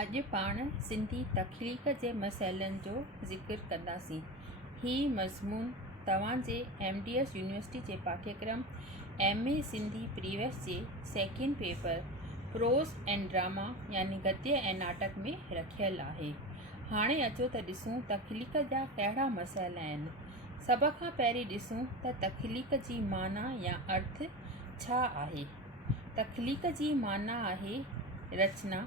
अॼु पाण सिंधी तख़लीक़ जे मसइलनि जो ज़िक्र कंदासीं। ही मज़मून तव्हांजे MDS यूनिवर्सिटी जे पाठ्यक्रम MA सिंधी प्रीवियस जे second paper pros and drama यानी गद्य ऐं नाटक में रखियल आहे। हाणे अचो त ॾिसूं तख़लीक़ जा कहिड़ा मसइला आहिनि। सभ खां पहिरीं ॾिसूं त तख़लीक़ जी माना या अर्थ छा आहे। तख़लीक़ जी माना आहे रचना।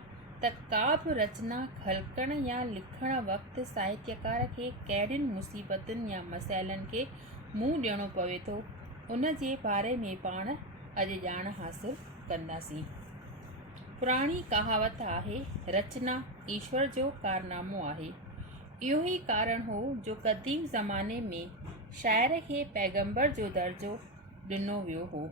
त का बि रचना ख़लक़ण या लिखण वक़्तु साहित्यकार खे कहिड़ियुनि मुसीबतुनि या मसइलनि खे मुंहुं ॾियणो पवे थो, उन जे बारे में पाण अॼु ॼाण हासिल कंदासीं। पुराणी कहावत आहे, रचना ईश्वर जो कारनामो आहे। इहो ई कारण हो जो क़दीम ज़माने में शाइर खे पैगंबर जो दर्जो ॾिनो वियो हो,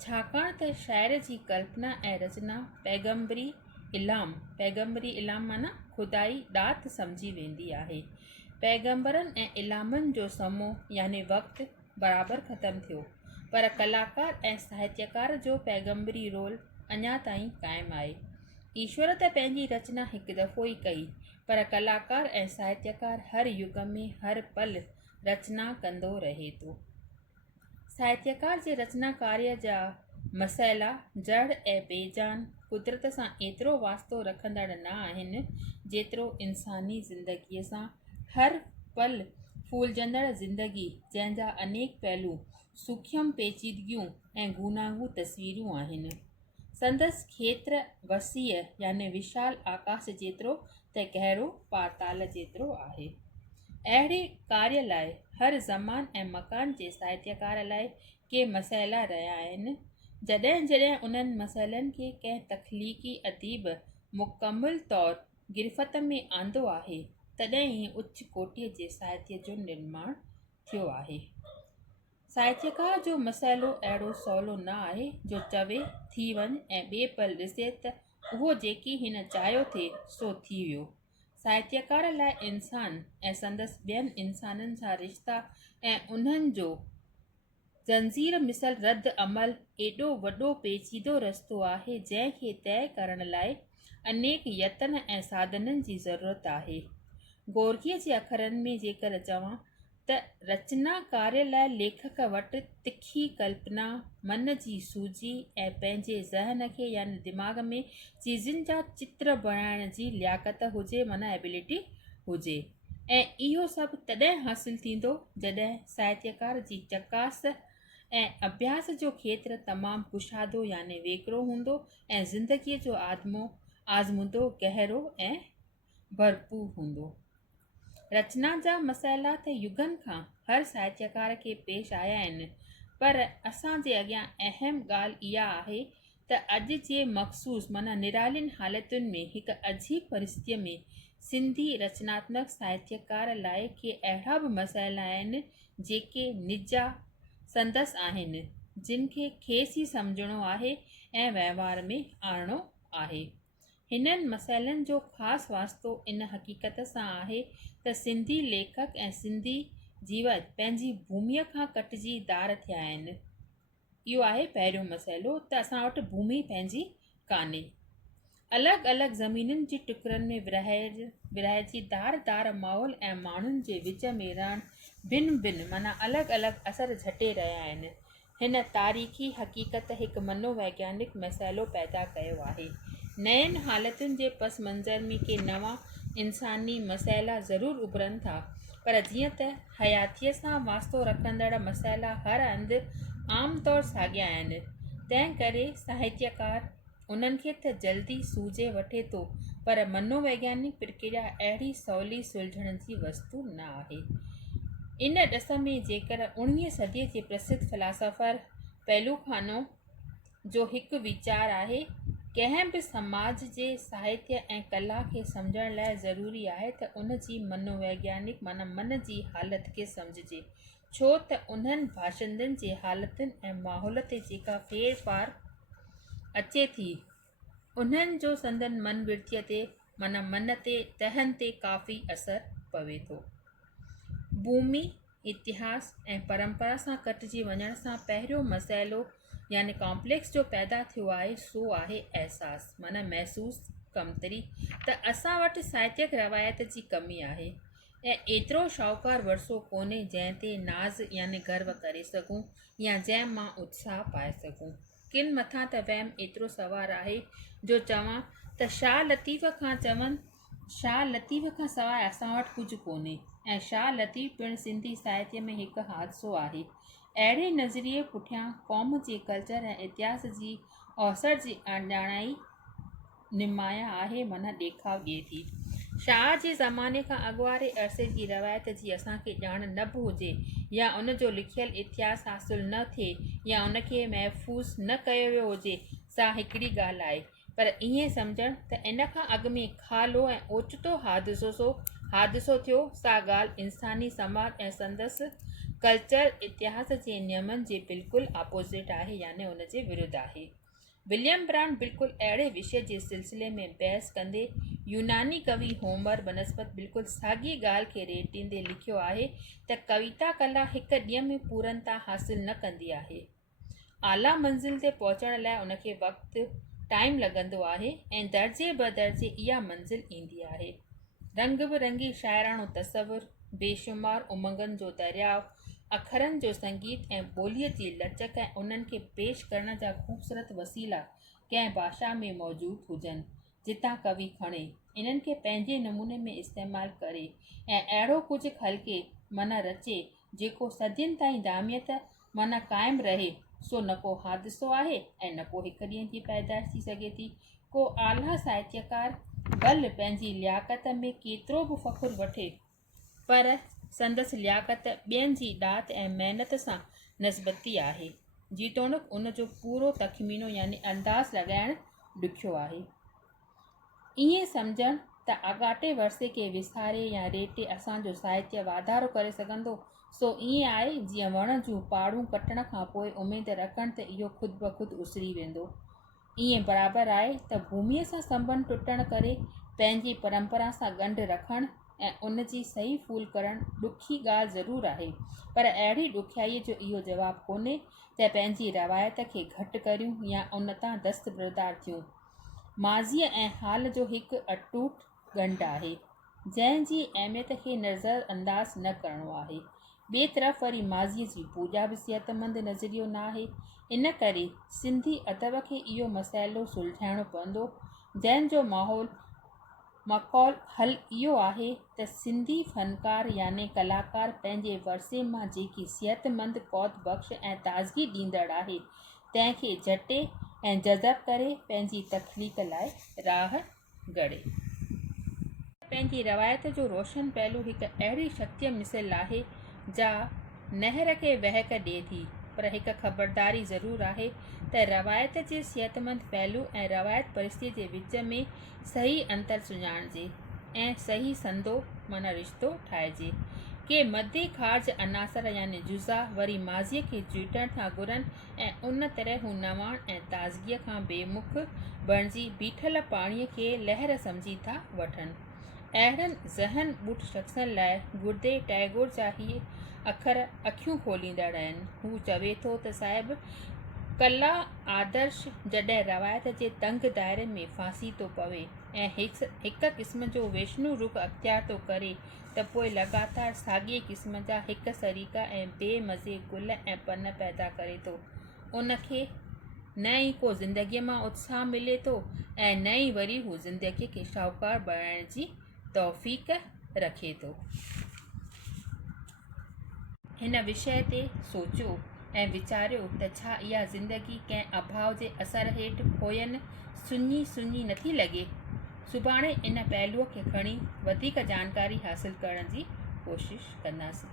छाकाणि त शाइर जी कल्पना ऐं रचना पैगंबरी इलाम माना खुदाई ॾात सम्झी वेंदी आहे। पैगंबरनि ऐं इलामनि जो समूह यानी वक़्तु बराबरि ख़तमु थियो, पर कलाकार ऐं साहित्यकार जो पैगंबरी रोल अञा ताईं क़ाइमु आहे। ईश्वर त पंहिंजी रचना हिकु दफ़ो ई कई, पर कलाकार ऐं साहित्यकार हर युग में हर पल रचना कंदो रहे थो। साहित्यकार जे रचना कार्य जा मसइला जड़ ऐं बेजान कुदरत सां एतिरो वास्तो रखंदड़ न आहिनि जेतिरो इंसानी ज़िंदगीअ सां हर पल फूलजंदड़ ज़िंदगी, जंहिंजा अनेक पहलू सूख्यम पेचीदगियूं ऐं गूनागू तस्वीरूं आहिनि। संदसि खेत्र वसीअ यानी विशाल आकाश जेतिरो त गहरो पाताल जेतिरो आहे। अहिड़े कार्य लाइ हर ज़मान ऐं मकान जे साहित्यकार लाइ के मसइला रहिया आहिनि। जॾहिं जॾहिं उन्हनि मसइलनि खे कंहिं तख़लीक़ी अदीब मुकमिल तौरु गिरफ़त में आंदो आहे, तॾहिं ई उच्च कोटीअ जे साहित्य जो निर्माण थियो आहे। साहित्यकार जो मसइलो अहिड़ो सवलो न आहे जो चवे थी वञ ऐं ॿिए पल ॾिसे त उहो जेकी हिन चाहियो थे सो थी वियो। साहित्यकार लाइ इंसान ऐं संदसि ॿियनि इंसाननि सां रिश्ता ऐं उन्हनि जो ज़ंजीर मिसल रद्द अमल एॾो वॾो पेचीदो रस्तो आहे, जंहिंखे तइ करण लाइ अनेक यतन ऐं साधननि जी ज़रूरत आहे। गोर्गीअ जे अखरनि में जेकर चवां त रचना कार्य लाइ लेखक वटि तिखी कल्पना, मन जी सूझी ऐं पंहिंजे ज़हन खे यानी दिमाग़ में चीज़ुनि जा चित्र बणाइण जी लियाक़त हुजे माना एबिलिटी हुजे। ऐं इहो सभु तॾहिं हासिल थींदो जॾहिं साहित्यकार जी चकास ऐं अभ्यास जो खेत्र तमामु कुशादो यानी वेकिरो हूंदो ऐं ज़िंदगीअ जो आज़मूदो गहरो ऐं भरपूर हूंदो। रचना जा मसइला त युगनि खां हर साहित्यकार खे पेश आया आहिनि, पर असांजे अॻियां अहम ॻाल्हि इहा आहे त अॼु जे मख़सूस माना निरालियुनि हालतुनि में हिकु अजीब परिस्थितीअ में सिंधी रचनात्मक साहित्यकार लाइ के अहिड़ा बि मसइला आहिनि जेके निजा संदसि आहिनि, जिन खे खेसि ई सम्झणो आहे ऐं वहिंवार में आणणो आहे। हिननि मसइलनि जो ख़ासि वास्तो इन हक़ीक़त सां आहे त सिंधी लेखक ऐं सिंधी जीवत पंहिंजी भूमीअ खां कटिजी दार थिया आहिनि। इहो आहे पहिरियों मसइलो त असां वटि भूमि पंहिंजी कान्हे। अलॻि अलॻि ज़मीनुनि जी टुकरनि में विरहाइजी दार माहौल ऐं माण्हुनि जे विच में रहणु भिन्न भिन्न माना अलॻि अलॻि असर झटे रहिया आहिनि। हिन तारीख़ी हक़ीक़त हिकु मनोवैज्ञानिक मसइलो पैदा कयो आहे। नयनि हालतुनि जे पस मंज़र में के नवां इंसानी मसइला ज़रूरु उभरनि था, पर जीअं त हयातीअ सां वास्तो रखंदड़ मसइला हर हंधि आम तौरु साॻिया आहिनि, तंहिं करे साहित्यकार उन्हनि खे त जल्दी सूझे वठे थो, पर मनोवैज्ञानिक प्रक्रिया अहिड़ी सवली सुलझण जी वस्तु न आहे। इन ॾिस में जेकर 19वीं सदीअ जे प्रसिद्ध फिलासफ़र पेलुखानो जो हिकु वीचार आहे, कंहिं बि समाज जे साहित्य ऐं कला खे सम्झण लाइ ज़रूरी आहे त उन जी मनोवैज्ञानिक माना मन जी हालत खे सम्झिजे, छो त उन्हनि भाषंदनि जे हालतुनि ऐं माहौल ते जेका फेर फार अचे थी, उन्हनि जो संदन मन वृत्तीअ ते माना मन ते तहनि ते काफ़ी असर पवे थो। भूमि, इतिहास ऐं परंपरा सां कटिजी वञण सां पहिरियों मसइलो यानी कॉम्प्लेक्स जो पैदा थियो आहे सो आहे एहसास माना महसूस कमतरी त असां वटि साहित्यक रवायत जी कमी आहे ऐं एतिरो शाहूकार वरसो कोन्हे जंहिं ते नाज़ यानी गर्व करे सघूं या जंहिं मां उत्साह पाए सघूं। किन मथां त वहम एतिरो सवार आहे जो चवां त शाह लतीफ़ खां सवाइ असां वटि कुझु कोन्हे ऐं शाह लतीफ़ पिणु सिंधी साहित्य में हिकु हादसो आहे। अहिड़े नज़रिए पुठियां क़ौम जे कल्चर ऐं इतिहास जी औसर जी अणॼाणाई निमाया आहे माना ॾेखाव ॾिए थी। शाह जे ज़माने खां अॻुवारे अरसे जी रवायत जी असांखे ॼाण न बि हुजे या उन जो लिखियलु इतिहास हासिलु न थिए या उनखे महफ़ूज़ न कयो वियो हुजे सा हिकिड़ी ॻाल्हि आहे, पर ईअं सम्झणु त इन खां अॻु में खालो ऐं ओचितो हादिसो थियो सा ॻाल्हि इंसानी समाज ऐं संदसि कल्चर इतिहास जे नियमनि जे बिल्कुलु अपोज़िट आहे यानी उन जे विरुद्ध आहे। विलियम ब्राउन बिल्कुलु अहिड़े विषय जे सिलसिले में बहस कंदे यूनानी कवि होमर बनस्बत बिल्कुलु साॻी ॻाल्हि खे रेटींदे लिखियो आहे त कविता कला हिकु ॾींहं में पूरनता हासिलु न कंदी आहे। आला मंज़िल ते पहुचण लाइ उनखे वक़्तु टाइम लॻंदो आहे ऐं दर्जे ब दर्जे इहा मंज़िल ईंदी आहे। रंग बिरंगी शाइराणो तसवुर, बेशुमार उमंगनि जो दरियाव, अखरनि जो संगीत ऐं ॿोलीअ जी लचक ऐं उन्हनि खे पेश करण जा ख़ूबसूरत वसीला कंहिं भाषा में मौजूदु हुजनि जितां कवि खणे इन्हनि खे पंहिंजे नमूने में इस्तेमालु करे ऐं अहिड़ो कुझु खलके माना रचे जेको सदियुनि ताईं दामियत माना क़ाइमु रहे सो न को हादिसो आहे ऐं न को हिकु ॾींहं जी पैदाइश थी सघे थी। को आला साहित्यकार भल पंहिंजी लियाकत में केतिरो बि फ़ख़ुरु वठे पर संदसि लियाकत ॿियनि जी ॾात ऐं महिनत सां नस्बती आहे जीतोणीकि उन जो पूरो तखमीनो यानी अंदाज़ लॻाइणु ॾुखियो आहे। ईअं सम्झणु त अगाटे वरसे खे विसारे या रेटे असांजो साहित्य वाधारो करे सघंदो सो ईअं आहे जीअं वण जूं पाड़ूं कटण खां पोइ उमेदु रखणु त इहो ख़ुदि ब ख़ुदि उसरी वेंदो। ईअं बराबरि आहे त भूमीअ सां संबंध टुटण करे पंहिंजी परंपरा सां ॻंढु रखणु ऐं उन जी सही फूल करणु ॾुखी ॻाल्हि ज़रूरु आहे, पर अहिड़ी ॾुखियाईअ जो इहो जवाबु कोन्हे त पंहिंजी रवायत खे घटि करियूं या उन तां दस्तबरदार थियूं। माज़ीअ ऐं हाल जो हिकु अटूट ॻंढु आहे जंहिंजी अहमियत खे नज़र अंदाज़ न करिणो आहे। ॿिए तरफ़ वरी माज़ीअ जी पूॼा बि सिहतमंद नज़रियो न आहे। इन करे सिंधी अदब खे इहो मसइलो सुलझाइणो पवंदो जंहिंजो मक़ौल हल इहो आहे त सिंधी फ़नकार यानी कलाकार पंहिंजे वरसे मां जेकी सिहतमंद कौत बख़्श ऐं ताज़गी ॾींदड़ आहे तंहिंखे झटे ऐं जज़ब करे पंहिंजी तख़लीक़ लाइ राह गड़े। पंहिंजी रवायत जो रोशन पहलू हिकु अहिड़ी शक्तिय मिसल आहे जा नहर खे वहक ॾिए थी, पर हिकु ख़बरदारी ज़रूरु आहे त रवायत जे सिहतमंद पहलू ऐं रवायत परिस्थितीअ जे विच में सही अंतर सुञाणिजे ऐं सही संदो माना रिश्तो ठाहिजे। के मदे ख़ारिज अनासर यानी जुज़ा वरी माज़ीअ खे चूटण था घुरनि ऐं उन तरह हू नवाण ऐं ताज़गीअ खां बेमुख बणिजी बीठल पाणीअ खे लहर सम्झी था वठनि। अहिड़नि ज़हन ॿुठ शख़्सनि लाइ गुर्दे टैगोर जा ही अखर अखियूं खोलींदड़ आहिनि। हू चवे थो त साहिब कला आदर्श जॾहिं रवायत जे तंग दायरे में फासी थो पवे ऐं हिकु क़िस्म जो वैष्णु रुख अख़्तियार थो करे त पोइ लॻातार साॻिए क़िस्म जा हिकु सरीका ऐं बेमज़े गुल ऐं पन पैदा करे थो। उनखे न ई को ज़िंदगीअ मां उत्साह मिले थो ऐं न ई वरी हू ज़िंदगीअ खे शाहूकार बणाइण जी तौफ़ीक़ रखे थो। हिन विषय ते सोचियो ऐं वीचारियो त छा इहा ज़िंदगी कंहिं अभाव जे असर हेठि खोयनि सुञी नथी लॻे। सुभाणे इन पहलूअ खे खणी वधीक जानकारी हासिलु करण जी कोशिशि कंदासीं।